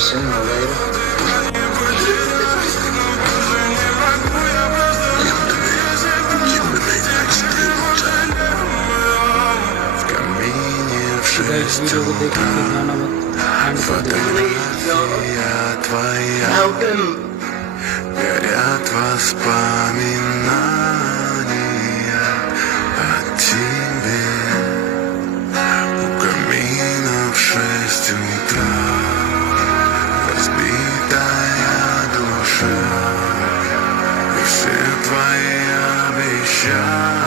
sooner or later. Фотография твоя, горят воспоминания о тебе. У камина в 6 утра разбитая душа, и все твои обещания